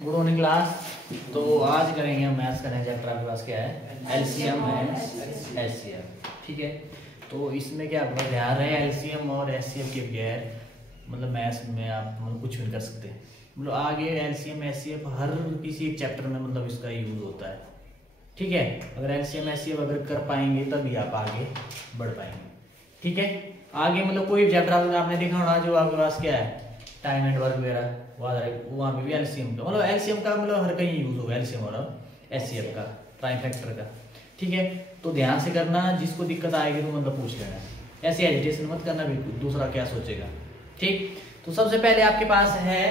Good morning class. तो आज करेंगे हम मैथ्स का नया चैप्टर। आपके पास क्या है? LCM and HCF. ठीक है, तो इसमें क्या आपका ध्यान रहे, एलसीएम और एचसीएफ के बगैर मतलब मैथ्स में आप मतलब कुछ भी नहीं कर सकते। मतलब आगे एलसीएम एचसीएफ हर किसी एक चैप्टर में मतलब इसका यूज होता है। ठीक है, अगर एलसीएम एचसीएफ अगर कर पाएंगे तभी आप आगे बढ़ पाएंगे। ठीक है, आगे मतलब कोई चैप्टर आपने देखा होना जो आपके पास क्या है, टाइम एंड वर्क वगैरह, वहाँ पे भी एलसीएम का मतलब एलसीएम का मतलब हर कहीं यूज होगा, एलसीएम और एचसीएफ का, प्राइम फैक्टर का। ठीक है, तो ध्यान से करना, जिसको दिक्कत आएगी तो मतलब पूछ लेना, ऐसे एजिटेशन मत करना बिल्कुल, दूसरा क्या सोचेगा। ठीक, तो सबसे पहले आपके पास है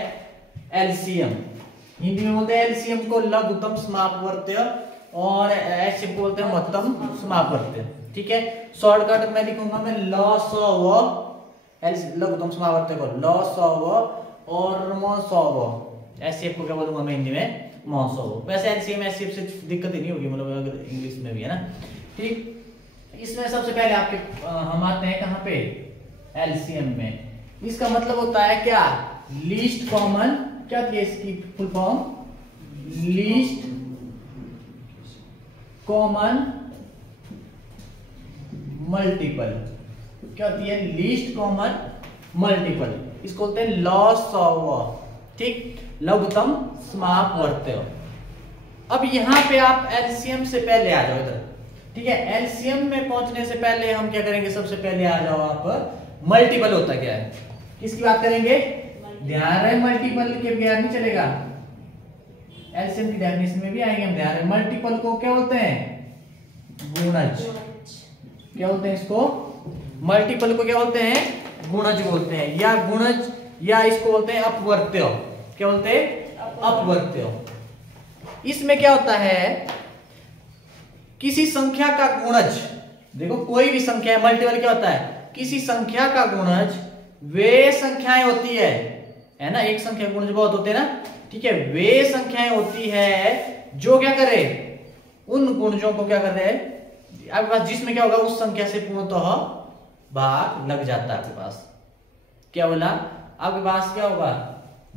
एलसीएम। हिंदी में बोलते हैं एलसीएम को लघुत्तम समापवर्त्य और एचसीएफ को बोलते हैं महत्तम समापवर्त्य। ठीक है, शॉर्टकट में लिखूंगा मैं लसव, लघुत्तम समापवर्त्य को लसव और मसव, एचसीएफ को क्या बोलूंगा मैं हिंदी में मसव। वैसे एलसीएम एचसीएफ से दिक्कत ही नहीं होगी, मतलब अगर इंग्लिश में भी है ना। ठीक, इसमें सबसे पहले आपके हम आते हैं कहाँ पे, एलसीएम में। इसका मतलब होता है क्या, लीस्ट कॉमन, क्या थी इसकी full form, least common multiple. क्या होती है? लीस्ट कॉमन मल्टीपल, इसको बोलते हैं लसव। ठीक, लघुत्तम समापवर्त्य। अब यहां पे आप एलसीएम से पहले आ जाओ इधर। ठीक है, एलसीएम में पहुंचने से पहले हम क्या करेंगे, सबसे पहले आ जाओ आप मल्टीपल होता क्या है, किसकी बात करेंगे, ध्यान रहे मल्टीपल के बगैर नहीं चलेगा। एलसीएम की डेफिनेशन में भी आएंगे हम, ध्यान रहे मल्टीपल को क्या बोलते हैं, गुणज। क्या बोलते हैं इसको, मल्टीपल को क्या बोलते हैं, गुणज बोलते हैं, या गुणज, या इसको बोलते हैं अपवर्त्य। क्या बोलते हैं, अपवर्त्य। इसमें क्या होता है, किसी संख्या का गुणज, देखो कोई भी संख्या है, मल्टीपल क्या होता है, किसी संख्या का गुणज वे संख्याएं होती है ना, एक संख्या गुणज बहुत होते हैं ना। ठीक है, वे संख्याएं होती है जो क्या करे, उन गुणजों को क्या कर रहे हैं आपके पास, जिसमें क्या होगा, उस संख्या से पूर्णतः भाग लग जाता है। आपके पास क्या बोला, आपके पास क्या होगा,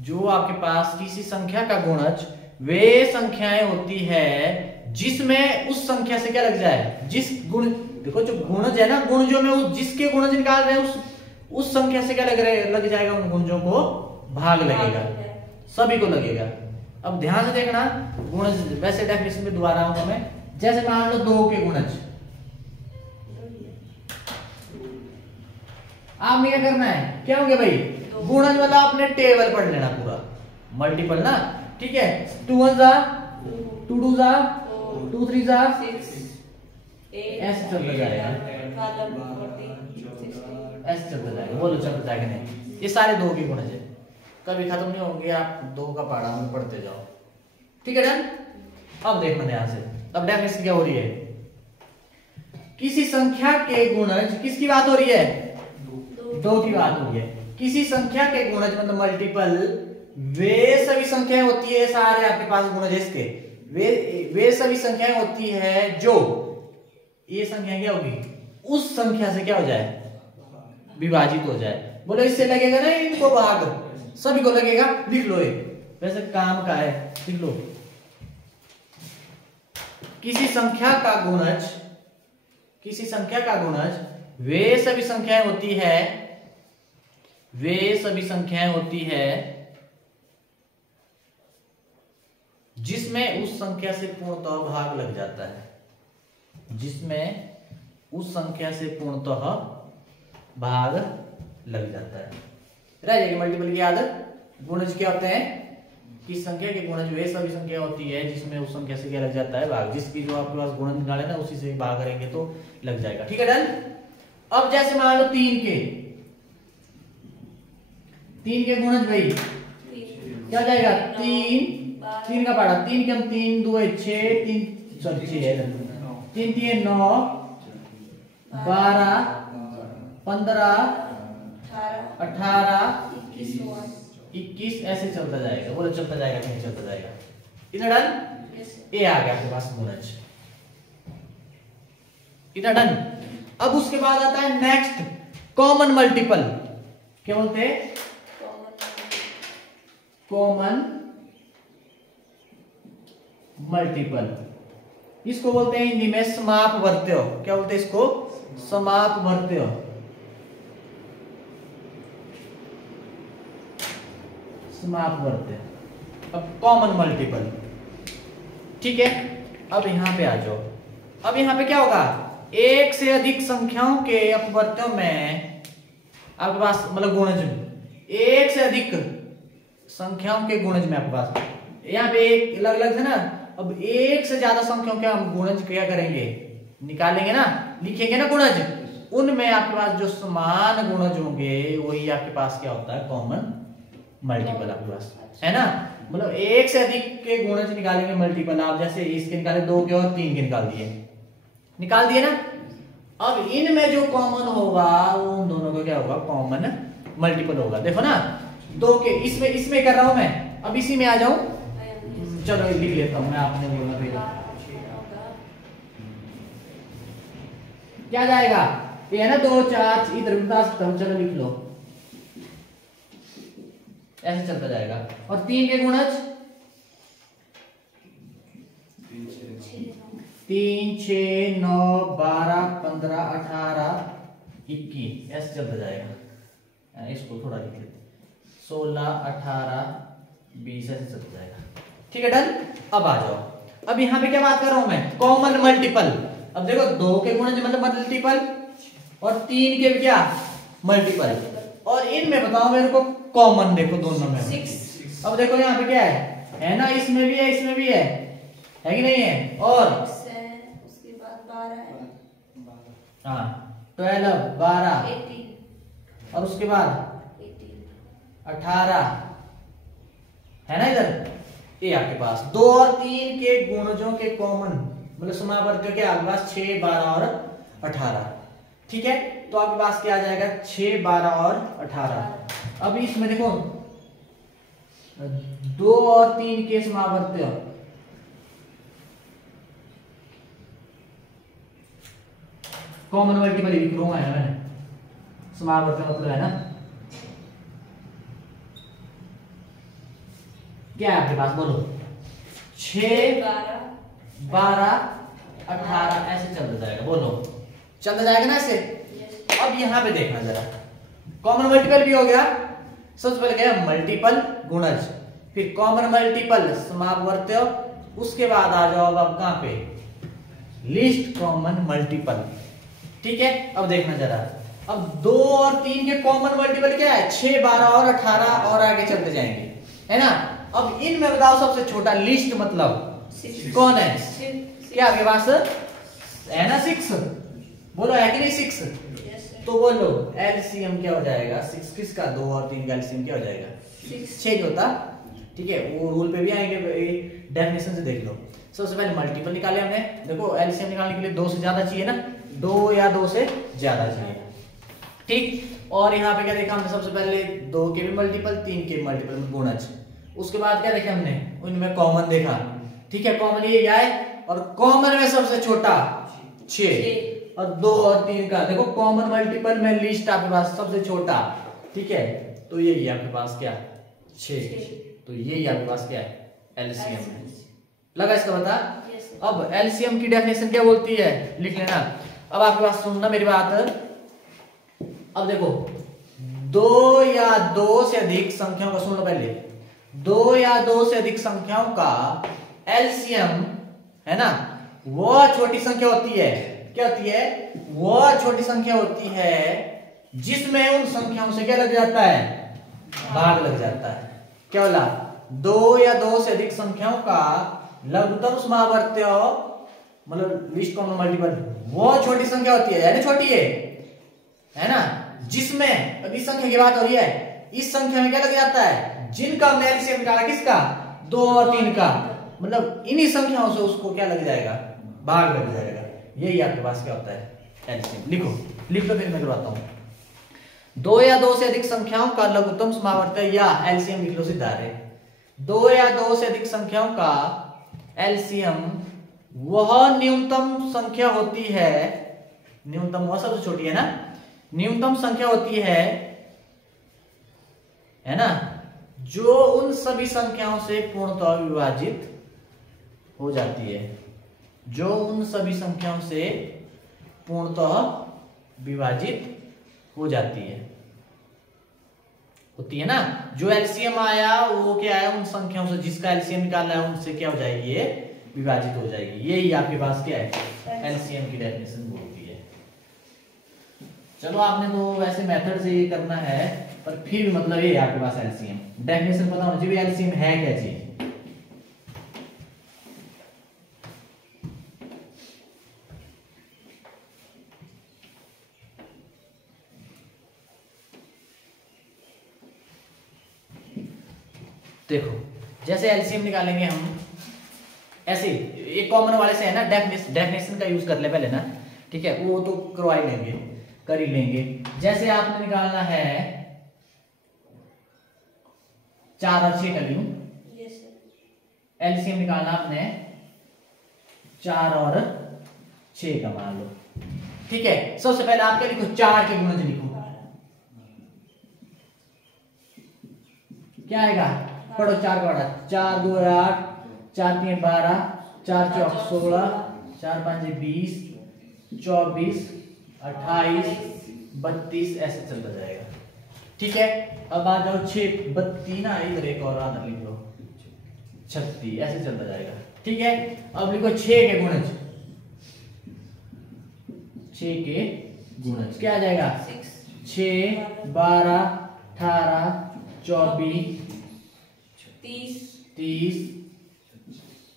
जो आपके पास किसी संख्या का गुणज वे संख्याएं होती है जिसमें उस संख्या से क्या लग जाए, जिस गुण, देखो जो गुणज है ना, गुणजों में उस जिसके गुणज निकाल रहे हैं उस संख्या से क्या लग जाएगा, उन गुणजों को भाग लगेगा, सभी को लगेगा। अब ध्यान से देखना, गुणज वैसे डेफिनेशन में दोबारा आऊंगा मैं। जैसे मान लो 2 के गुणज, आपने क्या करना है, क्या होंगे भाई, गुणज वाला आपने टेबल पढ़ लेना पूरा, मल्टीपल ना। ठीक है, 2 1 जा 2 2 जा 2 3 जा 6, ऐसे चलता जाएगा, ऐसे चलता जाएगा, बोलो चलता जाएगा नहीं, ये सारे 2 के गुणज है, कभी खत्म नहीं होंगे, आप 2 का पढ़ा में पढ़ते जाओ। ठीक है डन। अब देखना ध्यान से, अब डेफिनेशन क्या हो रही है, किसी संख्या के गुणज, किसकी बात हो रही है, 2 की बात हो रही है। किसी संख्या के गुणज मतलब मल्टीपल, वे सभी संख्याएं होती है, सारे आपके पास गुणज इसके, वे सभी संख्याएं होती है जो, ये संख्या क्या होगी, उस संख्या से क्या हो जाए, विभाजित हो जाए। बोलो इससे लगेगा ना इनको भाग, सभी को लगेगा, लिख लो ये, वैसे काम का है, लिख लो। किसी संख्या का गुणज, किसी संख्या का गुणज वे सभी संख्याएं होती है, वे सभी संख्याएं होती है जिसमें उस संख्या से पूर्णतः भाग लग जाता है, जिसमें उस संख्या से पूर्णतः भाग लग जाता है। रह जाएगी मल्टीपल की आदत। गुणज क्या होते हैं, किस संख्या के गुणज वे सभी संख्या होती है जिसमें उस संख्या से क्या लग जाता है, भाग, जिसकी जो आपके पास गुणज निकाले ना उसी से भाग करेंगे तो लग जाएगा। ठीक है डन। अब जैसे मान लो 3 के गुणज भाई क्या हो जाएगा, 3 का पढ़ा, 3 के हम 3 2 6 3 3 3 9 12 15 18 21 ऐसे चलता जाएगा, बोलो चलता जाएगा नहीं चलता जाएगा। इधर डन, ये आ गया आपके पास गुणज, इधर डन। अब उसके बाद आता है नेक्स्ट, कॉमन मल्टीपल। क्या बोलते हैं, कॉमन मल्टीपल। इसको बोलते हैं हिंदी में समापवर्त्य। क्या बोलते हैं इसको? समापवर्त्य। समापवर्त्य। अब कॉमन मल्टीपल, ठीक है। अब यहां पे आ जाओ। अब यहां पे क्या होगा? एक से अधिक संख्याओं के अपवर्त्यों में आपके पास मतलब गुणज, एक से अधिक संख्याओं के गुणज में आपके पास यहाँ पे एक अलग अलग है ना। अब एक से ज्यादा संख्याओं के हम गुणज क्या करेंगे? निकालेंगे ना, लिखेंगे ना गुणज। उनमें आपके पास जो समान गुणज होंगे वही आपके पास क्या होता है? कॉमन मल्टीपल आपके पास, है ना। मतलब एक से अधिक के गुणज निकालेंगे मल्टीपल। आप जैसे इसके निकाले 2 के और 3 के निकाल दिए ना। अब इनमें जो कॉमन होगा वो उन दोनों का क्या होगा? कॉमन मल्टीपल होगा। देखो ना 2 के इसमें कर रहा हूं मैं। अब इसी में आ जाऊं, चलो लिख लेता हूं मैं, आपने बोला पहले क्या जाएगा? ये है ना 2 4, इधर बता सकता हूं, चलो लिख लो, ऐसे चलता जाएगा। और 3 के गुणज 3 6 9 12 15 18 21, ऐसे चलता जाएगा। इसको थोड़ा लिख लेते, 16 18 20 ऐसे चलता जाएगा। ठीक है, डन। अब आ जाओ। अब यहाँ पे क्या बात कर रहा हूं मैं? Common multiple. अब देखो 2 के गुणज मतलब मल्टीपल और 3 के क्या? मल्टीपल। और इनमें बताओ मेरे को कॉमन, देखो दोनों में 6। अब देखो यहाँ पे क्या है ना, इसमें भी है इसमें भी है कि नहीं है? और उसके बाद 12 है, हाँ 12 12 18 और उसके बाद 18 है ना इधर। ये आपके पास 2 और 3 के गुणजों के कॉमन मतलब समावर्त के आपके पास 6 12 और 18। ठीक है, तो आपके पास क्या आ जाएगा? 6 12 और 18। अब इसमें देखो 2 और 3 के समावर्त्य, कॉमन मल्टीपल लिख रहा हूं है ना मैंने, समावर्त्य मतलब है ना क्या है आपके पास? बोलो 6 12 18 ऐसे चलता जाएगा। बोलो चलता जाएगा ना ऐसे। अब यहां पे देखना जरा, कॉमन मल्टीपल भी हो गया। सबसे पहले क्या है? मल्टीपल गुणज, फिर कॉमन मल्टीपल समापवर्त्य, उसके बाद आ जाओ अब आप कहां पे? List common multiple. ठीक है, अब देखना जरा। अब 2 और 3 के कॉमन मल्टीपल क्या है? 6 12 और 18 और आगे चलते जाएंगे, है ना। अब इनमें बताओ सबसे छोटा लिस्ट मतलब कौन है? क्या आपके पास है ना? 6। बोलो है कि नहीं? 6। तो बोलो एलसीएम क्या हो जाएगा? 6 किसका? 2 और 3 का एलसीएम क्या हो जाएगा? 6 होता। ठीक है, वो रूल पे भी आएंगे, डेफिनेशन से देख लो। सबसे पहले मल्टीपल निकाले हमने। देखो एलसीएम निकालने के लिए 2 से ज्यादा चाहिए ना, 2 या 2 से ज्यादा चाहिए। ठीक, और यहाँ पे क्या देखा हमने? सबसे पहले 2 के भी मल्टीपल, 3 के मल्टीपल गुणज। उसके बाद क्या देखा हमने? उनमें कॉमन देखा। ठीक है, कॉमन ये क्या है? और कॉमन में सबसे छोटा 6 और 2 और 3 का देखो कॉमन मल्टीपल में लिस्ट आपके पास सबसे छोटा। ठीक है, तो यही आपके पास क्या? 6। तो यही आपके पास क्या है? एलसीएम है। लगा इसका पता? अब एलसीएम की डेफिनेशन क्या बोलती है? लिख लेना। अब आपके पास सुनना मेरी बात। अब देखो 2 या 2 से अधिक संख्याओं का, सुन लो पहले, 2 या 2 से अधिक संख्याओं का एलसीएम है ना, वो छोटी संख्या होती है। क्या होती है? वो छोटी संख्या होती है जिसमें उन संख्याओं से क्या लग जाता है? भाग लग जाता है। क्या बोला? 2 या 2 से अधिक संख्याओं का लघुत्तम समावर्त्य मतलब लिस्ट कॉमन मल्टीपल वो छोटी संख्या होती है, यानी छोटी है ना, जिसमें अब इस संख्या की बात हो रही है, इस संख्या में क्या लग जाता है? जिनका हमने एलसीएम निकाला, किसका? 2 और 3 का, मतलब इन्हीं संख्याओं से उसको क्या लग जाएगा? भाग लग जाएगा। यही आपके पास क्या होता है? एलसीएम। लिख लो फिर मैं करवाता हूं। 2 या 2 से अधिक संख्याओं का लघुत्तम समावर्त्य या एलसीएम लिख लो सीधा रे। 2 या 2 से अधिक संख्याओं का एलसीएम वह न्यूनतम संख्या होती है, न्यूनतम वह सबसे छोटी है ना, न्यूनतम संख्या होती है ना, जो उन सभी संख्याओं से पूर्णतः विभाजित हो जाती है जो उन सभी संख्याओं से पूर्णतः विभाजित हो जाती है, होती है ना। जो एलसीएम आया वो क्या है, उन संख्याओं से जिसका एलसीएम निकालना है उनसे क्या हो जाएगी, ये विभाजित हो जाएगी। यही आपके पास क्या है, एलसीएम की डेफिनेशन बोलती है। चलो आपने तो वैसे मेथड से ये करना है, पर फिर भी मतलब ये आपके पास एलसीएम डेफिनेशन पता होना चाहिए, एलसीएम है क्या चीज। देखो जैसे एलसीएम निकालेंगे हम ऐसे एक कॉमन वाले से है ना, डेफिनेशन का यूज कर ले पहले ना, ठीक है, वो तो करवा ही लेंगे, कर ही लेंगे। जैसे आपने निकालना है 4 और 6 का लूं, एलसीएम निकालना आपने 4 और 6 का मान लो, ठीक है। सबसे पहले आप क्या लिखो, 4 के गुणज लिखो, क्या आएगा, पढ़ो 4 का बड़ा, 4 2 8, 4 3 12, 4 4 16, 4 5 20, 24, 28, 32 ऐसे चलता जाएगा, ठीक है। अब आ जाओ 6 32 ना, इधर एक और आधा लिख लो 36, ऐसे चलता जाएगा, ठीक है। अब लिखो 6 के गुणज, 6 के गुणज क्या आ जाएगा, 6 12 18 24 30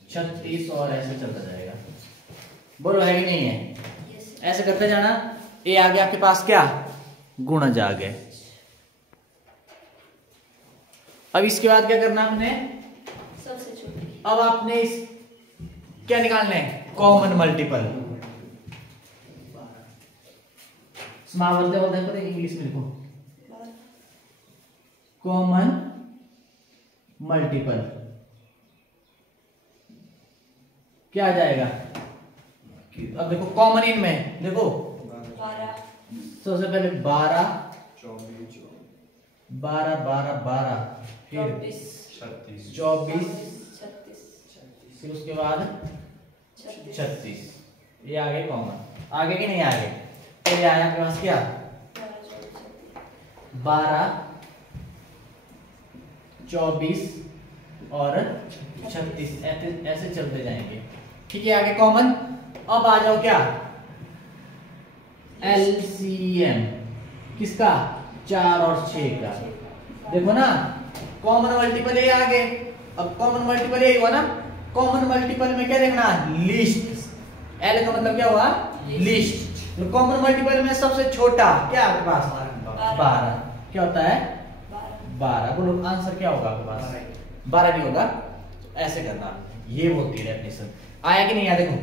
36 और ऐसे चलता जाएगा। बोलो है कि नहीं है, ऐसे करते जाना। ये आ गया आपके पास क्या, गुणज आ गए। अब इसके बाद क्या करना आपने, सबसे छोटी, अब आपने इस क्या निकालना है, कॉमन मल्टीपल। बोलते बोलते इंग्लिश में लिखो, कॉमन मल्टीपल क्या आ जाएगा। अब देखो कॉमन इन में देखो, 12 सबसे पहले 12 12 12 12, फिर 24 फिर उसके बाद 36, ये आ गए कॉमन। आगे कि नहीं आगे, तो ये आया आपके पास क्या, 12 24 और 36 ऐसे चलते जाएंगे, ठीक है। आगे कॉमन। अब आ जाओ क्या, एलसीएम किसका, 4 और 6 का। देखो ना कॉमन मल्टीपल ये आ गए। अब कॉमन मल्टीपल ये हुआ ना, कॉमन मल्टीपल में क्या देखना, लिस्ट। एल का मतलब क्या हुआ, लिस्ट। तो कॉमन मल्टीपल में सबसे छोटा क्या आपके पास, 12। क्या होता है, 12। बोलो आंसर क्या होगा आपके पास, 12 नहीं होगा। तो ऐसे करना, ये होती है डेफिनेशन। आया कि नहीं आया, देखो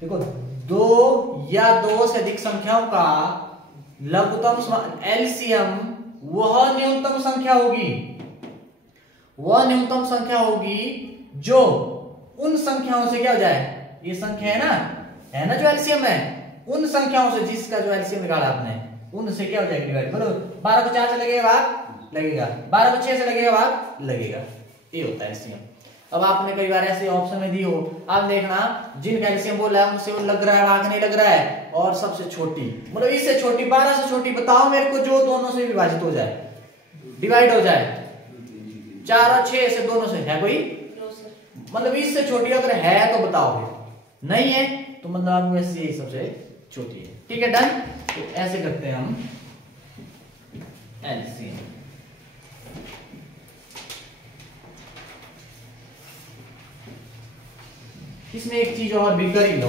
देखो, 2 या 2 से अधिक संख्याओं का लघुत्तम एलसीएम वह न्यूनतम संख्या होगी, वह न्यूनतम संख्या होगी जो उन संख्याओं से क्या हो जाए, ये संख्या है ना जो एलसीएम है, उन संख्याओं से जिसका जो एलसीएम निकाला आपने उनसे क्या हो जाएगी डिवाइड। बोलो 12 को 4 से लगेगा भाग, लगेगा। 12 को 6 से लगेगा भाग, लगेगा। ये होता है एलसीएम। अब आपने कई बार ऐसे ऑप्शन में दी हो, आप देखना जिनका एलसीएम बोला है उनसे लग रहा है भाग नहीं लग रहा है, और सबसे छोटी मतलब इससे छोटी 12 से छोटी बताओ मेरे को जो दोनों से विभाजित हो जाए, डिवाइड हो जाए। 4 और 6 से दोनों से है कोई, मतलब इससे छोटी अगर है तो बताओगे, नहीं है तो मतलब आप वैसे यही सबसे छोटी है, ठीक है। डन। तो ऐसे करते हैं हम एलसीएम। इसमें एक चीज और भी कर ही लो,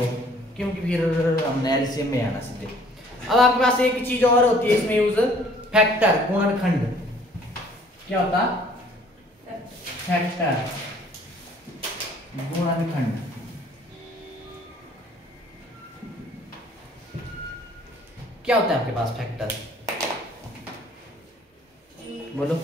क्योंकि फिर हमने एलसीएम में आना सीधे। अब आपके पास एक चीज और होती है इसमें यूज, फैक्टर, गुणनखंड। क्या होता, फैक्टर, गुणनखंड। क्या होता है आपके पास फैक्टर, बोलो।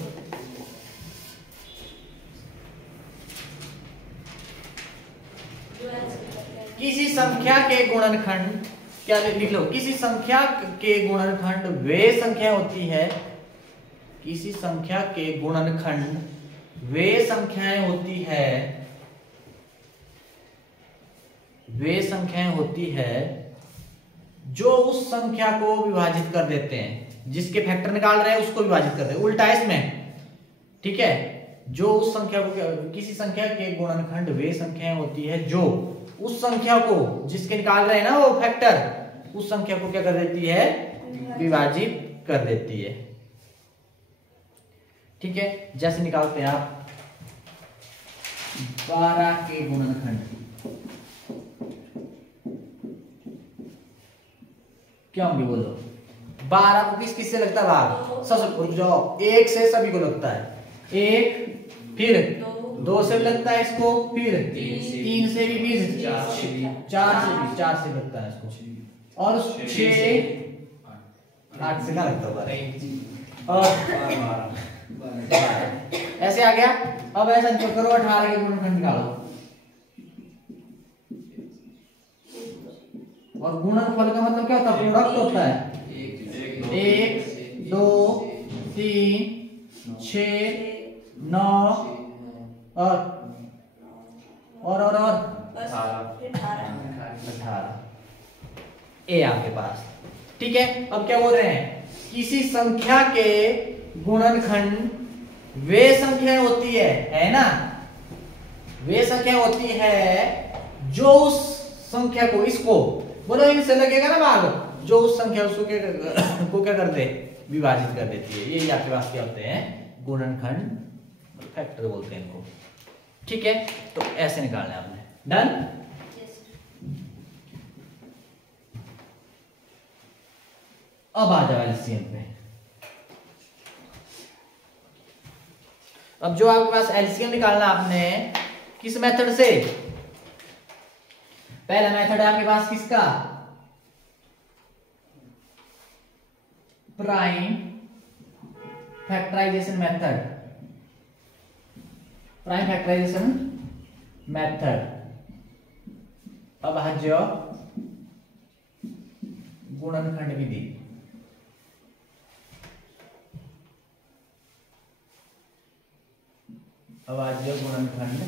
किसी संख्या के गुणनखंड, क्या लिख लो, किसी संख्या के गुणनखंड वे संख्या होती है, किसी संख्या के गुणनखंड वे संख्याएं होती है वे संख्याएं होती है जो उस संख्या को विभाजित कर देते हैं, जिसके फैक्टर निकाल रहे हैं उसको विभाजित कर देते हैं। उल्टा है इसमें, ठीक है। जो उस संख्या को, किसी संख्या के गुणनखंड वे संख्याएं होती है जो उस संख्या को, जिसके निकाल रहे हैं ना वो फैक्टर, उस संख्या को क्या कर देती है, विभाजित कर देती है। ठीक है, जैसे निकालते हैं आप 12 के गुणनखंड, क्या होंगे बोलो? 12 को किस किस से लगता है भाग? सब रुक जाओ, 1 से सभी को लगता है, 1 फिर 2 से लगता है इसको, फिर 3 से भी, फिर 4 से लगता है इसको, और 6 8 से क्या लगता है, और ऐसे आ गया। अब ऐसा करो 18 के गुणनखंड निकालो, और गुणनफल का मतलब क्या होता है? प्रोडक्ट होता है। 1 2 3 6 9 और 18 ए आपके पास। ठीक है, अब क्या बोल रहे हैं? किसी संख्या के गुणनखंड वे संख्या होती है ना, वे संख्या होती है जो उस संख्या को, इसको बोलो इनसे लगेगा ना भाग, जो उस संख्या उसको क्या कर दे, विभाजित कर देती है। ये आपके पास क्या होते हैं? गुणनखंड, फैक्टर बोलते हैं इनको। ठीक है, तो ऐसे निकालना है आपने। डन। अब आ जाओ एलसीएम पे। अब जो आपके पास एलसीएम निकालना आपने किस मेथड से? पहला मेथड है आपके पास किसका? Prime factorization method, prime factorization method. अब आ जाओ गुणनखंड विधि। अब आ जाओ गुणनखंड,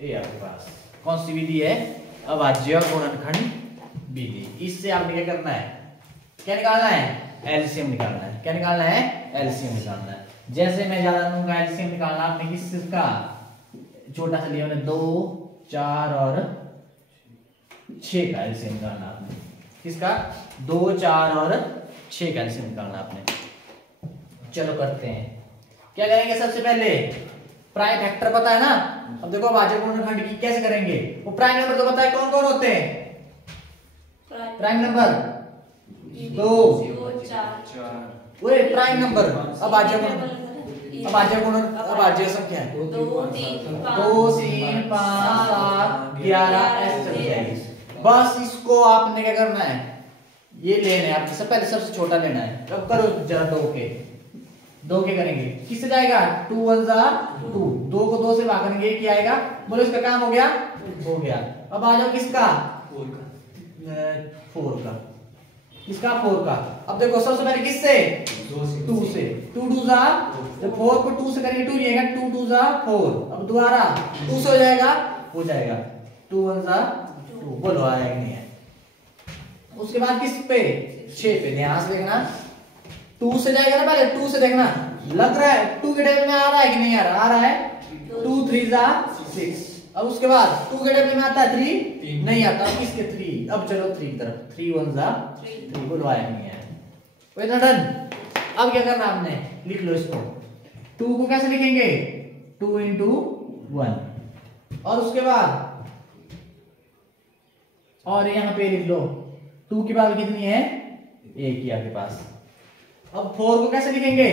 ये आपके पास कौन सी विधि है? अब आ जाओ गुणनखंड विधि। इससे आपने क्या करना है? क्या निकालना है? एलसीएम निकालना है। क्या निकालना है? एलसीएम निकालना है। जैसे मैं ज्यादा दूंगा एलसीएम निकालना आपने किसका? छोटा सा लिया हमने 2 4 और 6 का एलसीएम निकालना आपने। किसका? 2 4 और 6 का एलसीएम निकालना आपने। चलो करते हैं। क्या करेंगे? सबसे पहले प्राइम फैक्टर पता है ना। अब देखो भाज्य गुणनखंड की कैसे करेंगे? वो प्राइम नंबर तो पता है कौन कौन होते हैं? प्राइम नंबर 2 वो प्राइम नंबर। अब भाज्य गुण, अब भाज्य गुण, अब भाज्य संख्या है 2 3 5 7 11 ऐसे चल जाएगी। बस इसको आपने क्या करना है? ये लेना है आपने, सबसे पहले सबसे छोटा लेना है। अब करो जरा 2 के करेंगे। किससे जाएगा? 2 1 2, 2 को 2 से भाग करेंगे, ये क्या आएगा? बोलो इसका काम हो गया, हो गया। अब आ जाओ किसका? 4 का। किसका? 4 का। अब देखो सबसे पहले किससे? 2 से। 2 2 जा, जब 4 को 2 से करेंगे 2 रहेगा, 2 2 जा 4। अब दोबारा 2 से हो जाएगा, हो जाएगा 2 1 2। बोलो आया कि नहीं है? उसके बाद किस पे? 6 पे। ध्यान से देखना, 2 से जाएगा ना, पहले 2 से देखना लग रहा है 2 के टेबल में आ रहा है कि नहीं आ रहा? आ रहा है। 2 3 जा 6। अब उसके बाद 2 के टेबल में आता है 3 नहीं आता। किसके 3? अब चलो 3 की तरफ। 3 1 जा 3। बोलो आया नहीं है? Wait done. अब क्या करना आपने? लिख लो इसको। 2 को कैसे लिखेंगे? 2 into 1। और उसके बाद और यहां पे लिख लो 2 की पावर कितनी है? 1 ही आपके पास। अब 4 को कैसे लिखेंगे?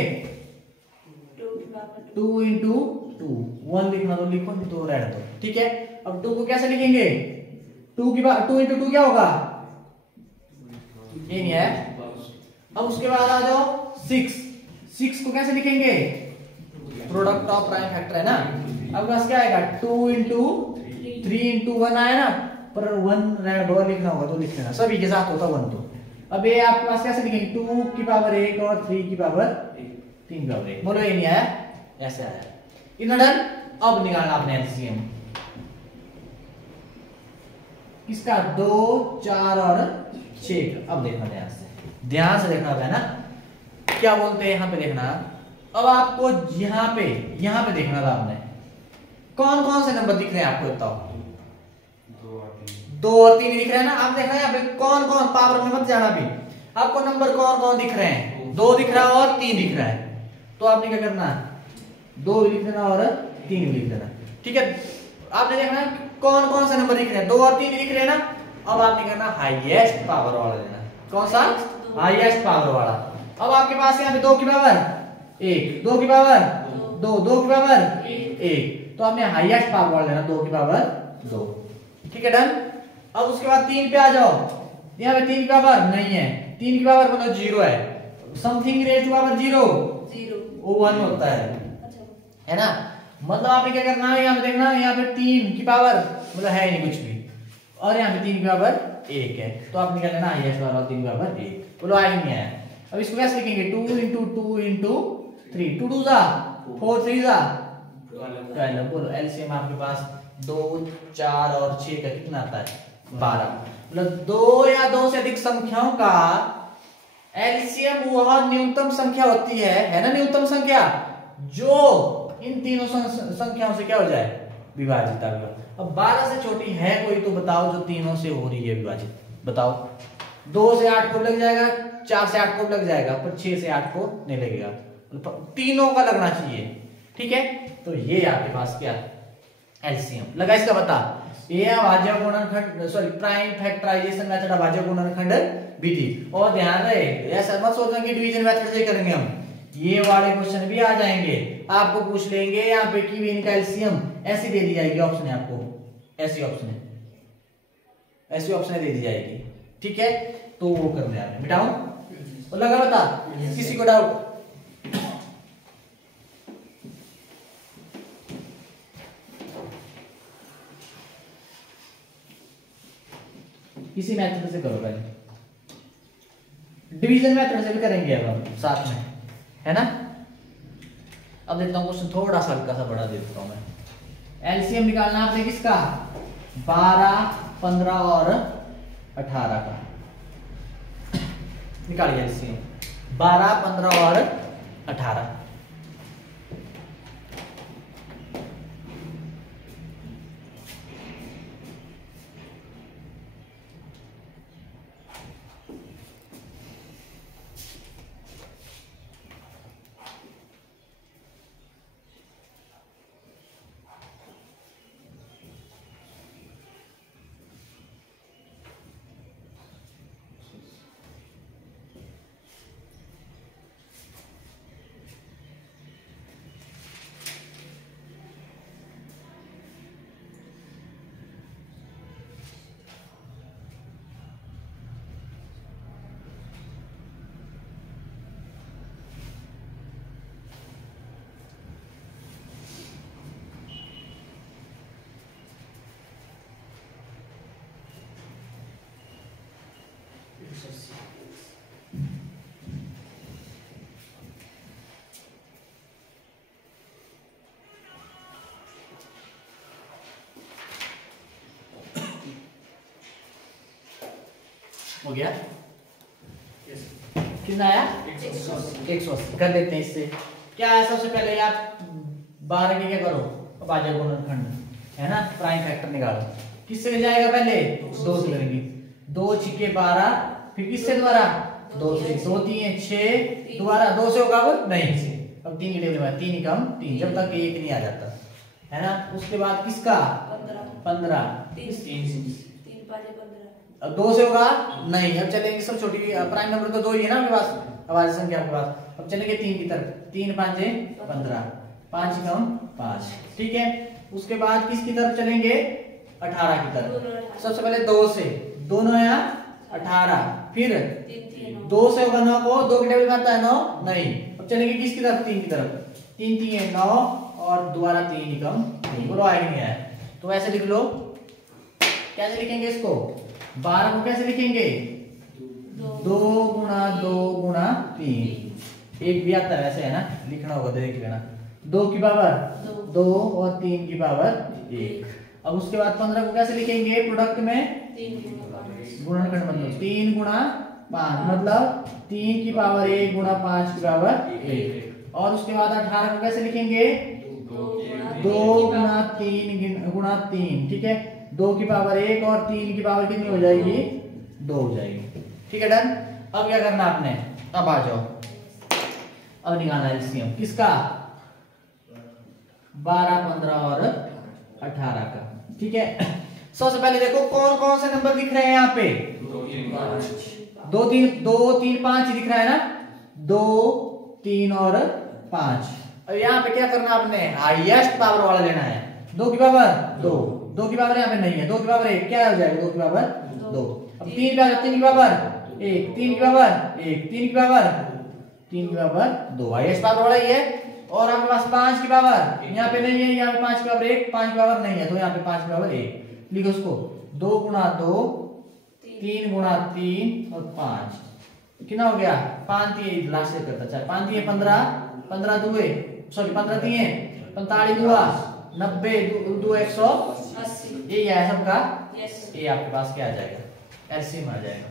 2 into 2। 1 लिखना तो लिखो, नहीं तो रहने दो। ठीक है, अब 2 को कैसे लिखेंगे? 2 की बात 2 into 2 क्या होगा? ये नहीं है। अब उसके बाद आ जाओ 6। 6 को कैसे लिखेंगे? प्रोडक्ट ऑफ प्राइम फैक्टर है ना। अब बस क्या आएगा? 2 into 3 into 1 आया ना, पर 1 रहने दो, लिखना होगा तो लिख लेना, सभी के साथ होता 1 तो। अब ये आपके पास कैसे लिखेंगे? 2 की पावर 1 और 3 की पावर 3 की पावर 1। बोलो ये नहीं आया? ऐसे आया। इतना डन। अब निकालना आपने एलसीएम किसका, 2, 4 और 6। अब देखना ध्यान से देखना है ना, क्या बोलते हैं यहाँ पे देखना। अब आपको यहाँ पे देखना था आपने, कौन कौन से नंबर दिख रहे हैं आपको बताओ। 2 और 3 दिख रहे हैं ना। आप देखना यहाँ पे कौन कौन, पावर में मत जाना भी, आपको नंबर कौन कौन दिख रहे हैं। 2 दिख रहा है और 3 दिख रहा है, तो आपने क्या करना, 2 भी लिख देना और 3 भी लिख देना। ठीक है, आपने देखना कौन कौन से नंबर दिख रहे हैं, 2 और 3 दिख रहे हैं ना। अब आपने करना हाईएस्ट पावर वाला लेना। कौन सा, हाईएस्ट पावर वाला। अब आपके पास यहाँ पे 2 की पावर 1, 2 की पावर 2, 2 की पावर 1, तो आपने हाईएस्ट पावर वाला लेना, 2 की पावर 2। ठीक है, डन। अब उसके बाद 3 पे आ जाओ, यहाँ पे 3 की पावर नहीं है, 3 की पावर मतलब 0 है, समथिंग रेज टू पावर 0 वो 1 होता है ना। मतलब आपने क्या करना है, यहाँ पे देखना, यहाँ पे 3 की पावर मतलब है नहीं कुछ भी, और यहाँ पे 3 की पावर 1 है, तो आपने क्या लेना, हाईएस्ट वाला 3 की पावर 1। बोलो आया नहीं आया। अब इसको कैसे लिखेंगे, 2 into 2 into 3, 2 2 4 3 12। बोलो एलसीएम आपके पास 2, 4 और 6 का कितना आता है, 12। मतलब 2 या 2 से अधिक संख्याओं का एलसीएम वह न्यूनतम संख्या होती है ना, न्यूनतम संख्या जो इन तीनों संख्याओं से क्या हो जाए, विभाजित। अब 12 से छोटी है कोई तो बताओ, जो तीनों से हो रही है विभाजित, बताओ। 2 से 8 को लग जाएगा, 4 से 8 को लग जाएगा, पर 6 से 8 को नहीं लगेगा, तीनों का लगना चाहिए। ठीक है, तो ये आपके पास क्या, एलसीएम लगा इसका बता। ये अभाज्य गुणनखंड, सॉरी प्राइम फैक्टराइजेशन मेथड, अभाज्य गुणनखंड विधि। और ध्यान रहे, ऐसा मत सोचना कि डिवीजन मेथड से करेंगे हम, ये वाले क्वेश्चन भी आ जाएंगे, आपको पूछ लेंगे यहाँ पे कि इनका एलसीएम ऐसी दे दी जाएगी, ऑप्शन है आपको, ऐसी ऑप्शन दे दी जाएगी। ठीक है, तो वो करने आ रहे हैं, मिटाऊं और लगा बता, किसी को डाउट। इसी मेथड से करो पहले, डिवीजन मेथड से भी करेंगे अब हम साथ में, है ना। अब देखता हूं क्वेश्चन थोड़ा सा हल्का सा बड़ा दे देता हूं मैं। एलसीएम निकालना आपने किसका, 12, 15 और 18 का। निकालिए एलसीएम 12, 15 और 18। हो गया, कितना आया, 180। कर लेते हैं इससे क्या है। सबसे पहले आप 12 के क्या करो, अभाज्य गुणनखंड है ना, प्राइम फैक्टर निकालो। किससे जाएगा, पहले 2 से करेंगे, 2 छिके 12, फिर किससे दोबारा 2 से, 2 3 6, दोबारा 2 से होगा वो नहीं, अब 3 की टेबल में 3 कम 3, जब तक 1 नहीं आ जाता है ना। उसके बाद किसका 15, 3 अब 2 से होगा नहीं, अब चलेंगे सब छोटी प्राइम नंबर तो 2 ही है ना आपके पास, अभाज्य संख्या आपके पास। अब चलेंगे 3 की तरफ, 3 5 15, 5 कम 5। ठीक है, उसके बाद किसकी तरफ चलेंगे, 18 की तरफ। सबसे पहले 2 से, दोनों है 18, फिर 2 से होगा 9 को, 2 के टेबल में आता है 9 नहीं। अब चलेंगे किसकी तरफ, 3 की तरफ, 3 3 है 9 और दोबारा 3 कम 3, बोलो आएगा नहीं आया। तो ऐसे लिख लो, कैसे लिखेंगे इसको, 12 को कैसे लिखेंगे, 2 गुणा 2 गुणा 3, एक भी आता है वैसे है ना, लिखना होगा देख लेना, 2 की पावर दो। 2 और 3 की पावर 1। अब उसके बाद 15 को कैसे लिखेंगे प्रोडक्ट में? 3 गुना 5। गुणनखंड मतलब 3 गुणा 5 मतलब 3 की पावर 1 गुणा 5 की पावर 1। और उसके बाद 18 को कैसे लिखेंगे? 2 गुणा 3 गुणा 3, ठीक है। 2 की पावर 1 और 3 की पावर कितनी हो जाएगी? 2 हो जाएगी, ठीक है। डन। अब क्या करना आपने? अब आ जाओ, अब निकालना एलसीएम किसका? 12, 15 और 18 का, ठीक है। सबसे पहले देखो कौन कौन से नंबर दिख रहे हैं यहाँ पे? 2 3 5 ही दिख रहा है ना, 2 3 और 5। अब यहाँ पे क्या करना आपने? हाईएस्ट पावर वाला लेना है। 2 की पावर 2, 2 की पावर यहाँ पे नहीं है, 2 की पावर 1 क्या हो जाएगा? 2 की पावर 2। अब 3 की पावर 1, 3 की पावर 1, 3 की पावर 2, हाईएस्ट पावर वाला ही है। और आपके पास 5 की पावर यहाँ पे नहीं है, यहाँ पे 5 की पावर 1, 5 की पावर नहीं है, तो यहाँ पे 5 की पावर 1 लिखो उसको। 2 गुणा 2, 3 गुणा 3 और 5 कितना हो गया? 5 3 लास्ट से करता है, 5 3 15, 15 2 सॉरी 15 3 45 2 90 2 180। ये है सबका, ये आपके पास क्या आ जाएगा? एलसीएम आ जाएगा।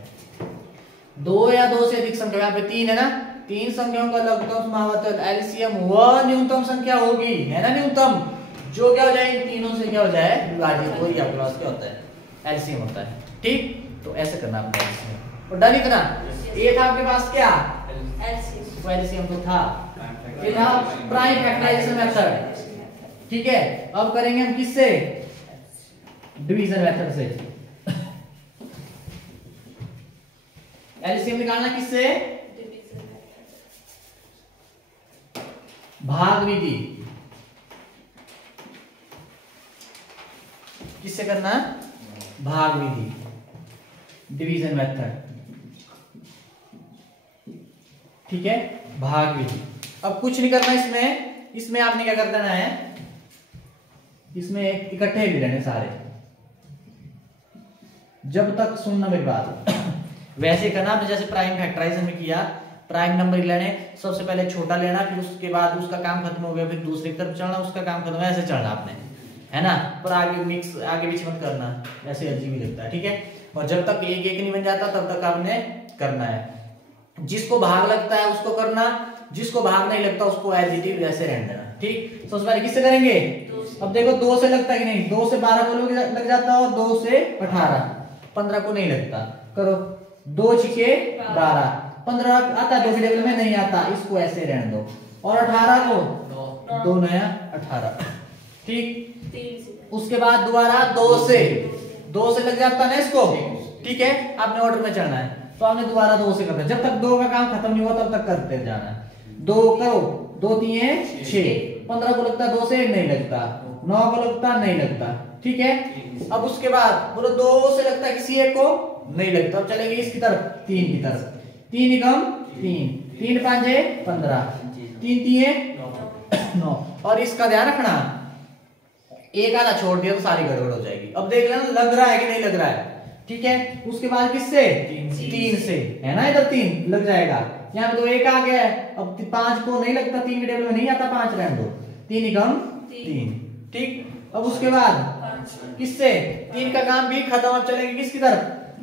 2 या 2 से अधिक संख्या, यहाँ पे 3 है ना, 3 संख्याओं का लघुत्तम समावर्तन एलसीएम वह न्यूनतम संख्या होगी, है ना, न्यूनतम, जो क्या हो जाए इन तीनों से क्या हो जाए? विभाजित, वही आपके पास क्या होता है? एलसीएम होता है, ठीक। तो ऐसे करना आपने एलसीएम, और डन इतना। ये था आपके पास क्या? एलसीएम तो था, ये था प्राइम फैक्टराइजेशन मेथड, ठीक है। अब करेंगे हम किससे? डिवीजन मेथड से। एलसीएम निकालना किससे? भाग विधि। किससे करना? भाग विधि, डिवीजन मेथड, ठीक है, भाग विधि। अब कुछ नहीं करना इसमें, इसमें आपने क्या कर देना है? इसमें इकट्ठे भी रहने सारे, जब तक सुनना मेरी बात। वैसे करना आपने जैसे प्राइम फैक्टराइजेशन में किया, प्राइम नंबर लेने, सबसे पहले छोटा लेना, फिर उसके बाद उसका काम खत्म हो गया, फिर दूसरी तरफ चलना, उसका काम खत्म, ऐसे चलना आपने, है ना। पर आगे मिक्स आगे बीच मत करना, ऐसे अजीब ही लगता है, ठीक है। और जब तक एक एक नहीं बन जाता तब तक आपने करना है। जिसको भाग लगता है उसको करना, जिसको भाग नहीं लगता उसको एज इट इज वैसे रहने देना, ठीक। सबसे पहले किससे करेंगे? अब देखो 2 से लगता है कि नहीं? 2 से 12 को लग जाता है और 2 से 18, 15 को नहीं लगता। करो 2 6 12, 15 आता है 2 के टेबल में नहीं आता, इसको ऐसे रहने दो। और 18 को 2 नया 18, ठीक। उसके बाद दोबारा 2 से लग जाता है ना इसको, ठीक है। आपने ऑर्डर में चलना है, तो आपने दोबारा 2 से करना है, जब तक 2 का काम खत्म नहीं हुआ तब तक करते जाना है। 2 करो, 2 3 6, 15 को लगता 2 से नहीं लगता, 9 को लगता नहीं लगता, ठीक है। अब उसके बाद बोलो 2 से लगता है किसी एक को नहीं लगता, अब चलेंगे इसकी तरफ, 3 की तरफ, 3 एकम 3, 3 5 15, 3 3 9। और इसका ध्यान रखना, एक आधा छोड़ दिया तो सारी गड़बड़ हो जाएगी। अब देख लेना लग रहा है कि नहीं लग रहा है, ठीक है। उसके बाद किससे? 3 से, है ना, इधर 3 लग जाएगा। यहाँ पे तो 1 आ गया है, अब 5 को नहीं लगता, 3 के टेबल में नहीं आता, 5 रहने दो, 3 एकम 3, ठीक। अब उसके बाद किससे? 3 का काम भी खत्म, अब चलेंगे किसकी तरफ?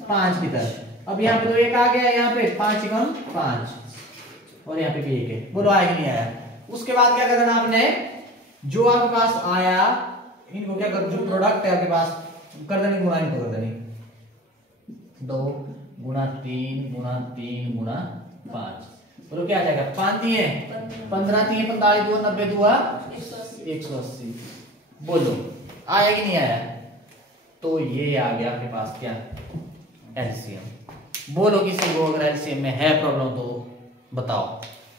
5 की तरफ। अब यहाँ पे तो 1 आ गया है, यहाँ पे 5 एकम 5, और यहाँ पे भी 1 है, बोलो आया कि नहीं आया? उसके बाद क्या करना आपने? जो आपके पास आया इनको क्या कर, जो प्रोडक्ट है आपके पास कर देने, गुणा इनको कर देने, 2 गुणा 3 गुणा 3 गुणा 5, बोलो क्या आ जाएगा? 5 3 15 3 45 2 90 2 180। बोलो आया कि नहीं आया? तो ये आ गया आपके पास क्या? एलसीएम। बोलो किसी को अगर एलसीएम में है प्रॉब्लम तो बताओ,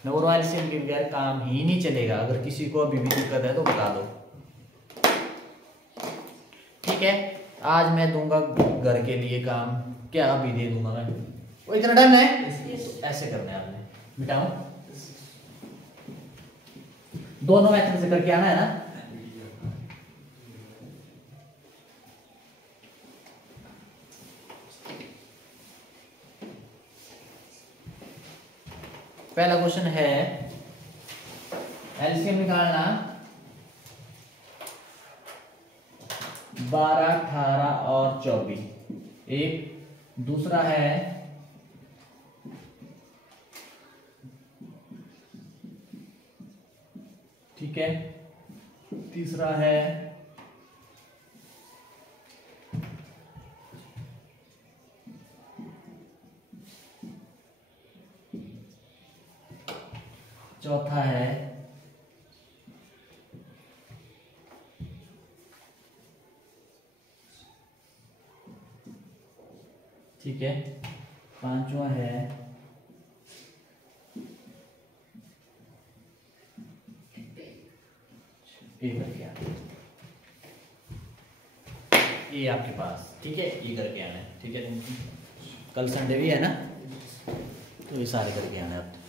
नहीं एलसीएम के बगैर काम ही नहीं चलेगा। अगर किसी को अभी भी दिक्कत है तो बता दो, ठीक है। आज मैं दूंगा घर के लिए काम, क्या अभी दे दूंगा मैं, वो इतना डन है। ऐसे करना है आपने, मिटाओ, दोनों मेथड से करके आना है ना। पहला क्वेश्चन है एलसीएम निकालना 12, 18 और 24। एक दूसरा है ठीक है, तीसरा है चौथा है ठीक है, पांचवा है ये आपके पास ठीक है, ये करके आना है ठीक है। कल संडे भी है ना, तो ये सारे करके आना है।